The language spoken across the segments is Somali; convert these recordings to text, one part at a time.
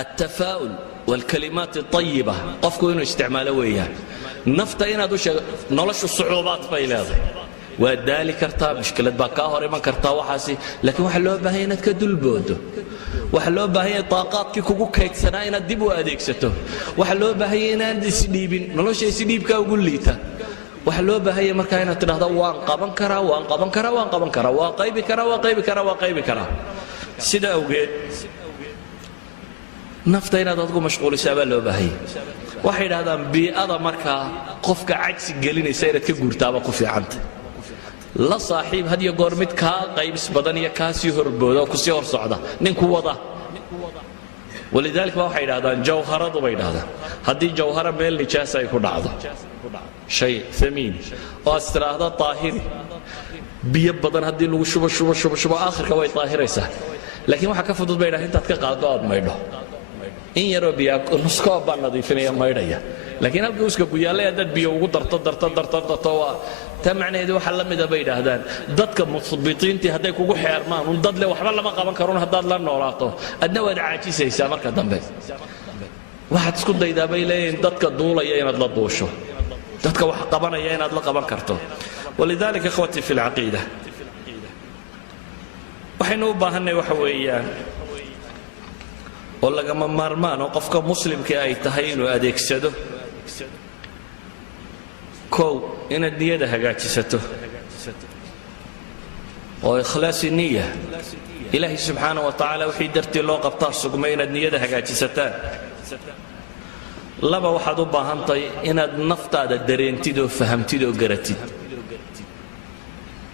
التفاؤل والكلمات الطيبة قفكو إنه استعماله وياه نفط إنا دوش نولش الصعوبات بيلاده وذلك كرتا مشكلة باكاهر ما كرتا وحاسي لكن وحلو بهينة كدل بودو وحلو بهينة طاقات كي كوكو كيت سناينا ديبو أديكسته وحلو بهينة سديبين نولش سديب كاوغول ليتا وحلو بهينة مركاينة تنهضا وان قابن كرا وان قابن كرا وان قابن كرا وقيب كرا وقيب كرا وقيب كرا سيدا أوجد نفط إنا دادكو مشغول سابا لو بهي waxay yiraahdaan bi'ada marka qofka cagsi gelinay sayradka ka guurtaaba ku fiicanta la saaxiib hadiyo goor mid ka qaybis badan iyo ka sii horboodo ku sii hor socda ninku wada ولذلك waxay yiraahdaan jawharadu bay yiraahdaan hadii jawhara meel nijaas ay ku dhacdo shay thamiin oo astiraahda taahiri biyo badan hadii lagu shubo aakhirka way taahiraysaa laakiin waxa ka fudud bay yiraahdaan intaad ka qaado aad maydho in yaro biyo nusko baan nadiifinaya maydhaya laakiin halka uska ku yaalay dad biyo ugu darto waa tamacneedu waxa la mid ah bay yiraahdaan dadka musbitiintii haday kugu xeermaan un dad le waxba lama qaban karo hadaad la noolaato adna waad caajisaysaa marka dambe waxaad isku daydaa bay leeyeen dadka duulaya inaad la duusho dadka wax qabanaya inaad la qaban karto ولذلك اخوتي في العقيده waxaynu u baahanay waxa weeyaan oo laga maarmaan oo qofka muslimka ay tahay inuu adeegsado kow inaad niyada hagaajisato oo ikhlaas niyya ilaahi subxaanahu wa tacaala wixii dartii loo qabtaa sugmay inaad niyada hagaajisataan laba waxaad u baahantahay inaad naftaada dareentid oo fahamtid oo garatid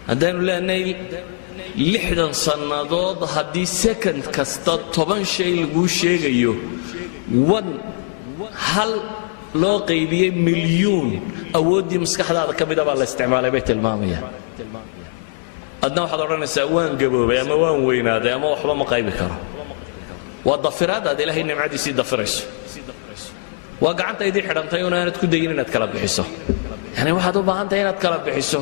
haddaynu leenahay 60 sannadood haddii second kasta 10 shay lagu sheegayo hal loo qaybiyay milyuun awoodii maskaxdaada ka mid ah baa la isticmaalay bay tilmaamayaan adna waxaad odhanaysaa waan gaboobay ama waan weynaaday ama waxba ma qaybi karo waa dafiraad aad ilaahay nimcadiisii dafirayso waa gacantaydii xidhantay inaanad ku dayin inaad kala bixiso يعني waxaad u baahan tahay inaad kala bixiso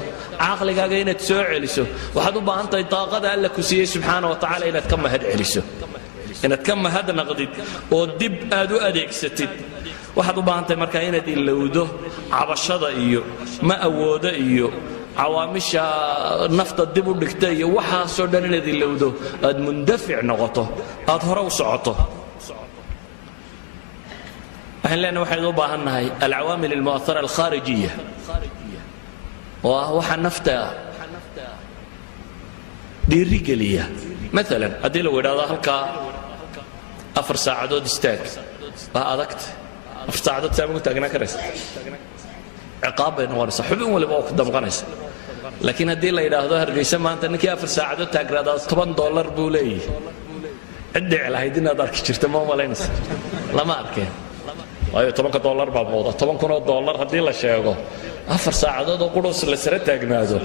aqligaaga inaad soo celiso waxaad u baahan tahay daaqada alla ku siiyay subhanahu wa ta'ala inaad ka mahad celiso inaad ka mahad naqdid oo dib aad u adeegsatid waxaad u baahan tahay marka inaad ilowdo cabashada iyo ma awoodo iyo cawaamisha nafta dib u dhigtay iyo waxa soo dhan inaad ilowdo aad mundafic noqoto aad hore u socoto أهلا واحد وباهنا هاي العوامل المؤثرة الخارجية وهو نفتا دي الرجالية مثلا أديله وراء هلكا أفر ساعة دود استاك هذاكت أفر ساعة دود سامي قلت أجنا كرس عقاب نوار صحبهم ولا بوق دم قناس لكن أديله إذا ظهر جيسم ما أنت نكى أفر ساعة دود تاجر هذا $8 بولي عدي على هيدنا دارك شرت ما مالينس لا ما أركين أيوة $10 بعموضة $10,000 هدي لا شيء أفر ساعة ده قروس اللي سرت أجنازه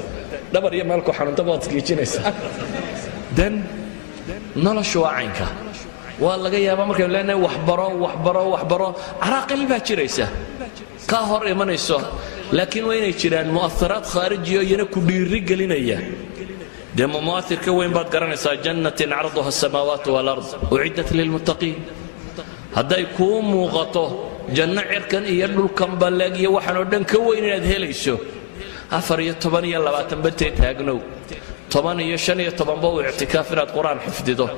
دبر يمالكوا حنون تبغى تسكيتشينيس دن نلا شو عينك والله جاي أبى مركب لنا وحبرة عراقل باتشريسه كهر إيمان يسوع لكن وين يشيلان مؤثرات خارجية ينكو بالرجال إياه دم مؤثر كوين بعد قرنسا جنة عرضها السماوات والأرض أعدت للمتقين هذا يكون مغطى جنة عركن يدل كم بلاقي وحنا ودن كوين يدهليشو أفر يتبان يلا باتن بتيت هاجنو طبعا يشان يتبان بو اعتكافنا القرآن حفظه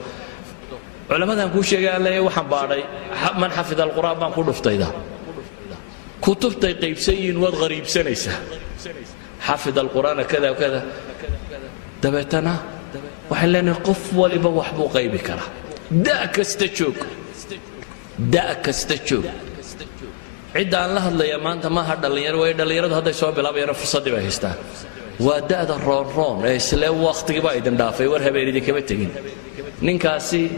علماء نقول شيء قال لي وحن باري من حفظ القرآن ما نقول فتيدا كتب تقيب سين والغريب سنيسة حفظ القرآن كذا وكذا دبتنا وحلنا قف ولي بوحبو غيب كره داك استشوك عدا الله الله يا مان ما هذا اللي يروي هذا اللي يرد هذا يسوي بلا بيرى فرصة دي بهستا ودا هذا الرون إسلا وقت كبا يدن دافع ورها بيريد كبتين نكاسي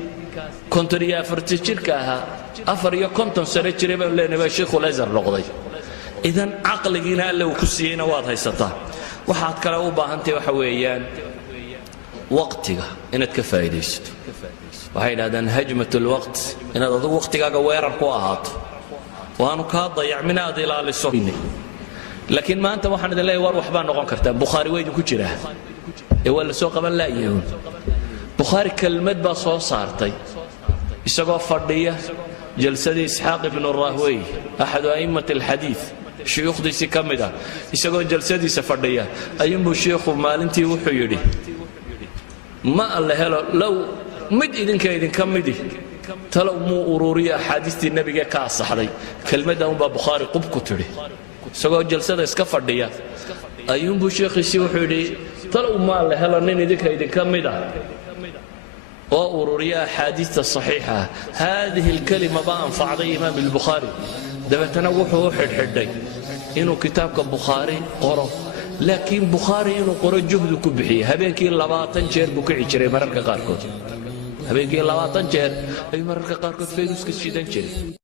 كونتريا فرتشير كها أفريا كونتون سرتشير بقول لنا بشيخ ولازر رقضي إذن عقل جينا لو كسينا واضح يسطا وحات كلاو باهنتي وحويان وقتك إنك كفايديست وهي هذا هجمة الوقت إن هذا وقتك جوير قواهات وأنا كاضيع من هذه للصهيوني لكن ما أنت واحد لا يروح بان نقول كرتان بخاري وين كتيره يقول السوق من لا يهون بخاري كلمة بصو صارتي يسقى فردية jalsadii isxaaq ibnu rahwey axadu a'immat alxadiid shuyuukhdiisii ka mid ah isagoo jalsadiisa fadhiya ayuunbuu sheikhu maalintii wuxuu yidhi ma alla helo low mid idinka midi talow muu ururiyo axaadiistii nebiga ka asaxday kelmadda unbaa bukhaari qub ku tidhi isagoo jalsada iska fadhiya ayuunbuu sheekhiisii wuxuu yidhi talow ma alla helo nin idinka mid ah oo ururiya axaadiista saxiixa haadihi alkalima baa anfacday imaam albukhaari dabeetana wuxuu u xidhxidhay inuu kitaabka bukhaari qoro laakiin bukhaari inuu qoro juhdu ku bixiyey habeenkii 20 jeer buu kici jiray mararka qaarkood habeenkii 20 jeer ayuu mararka qaarkood fayruuska shidan jiray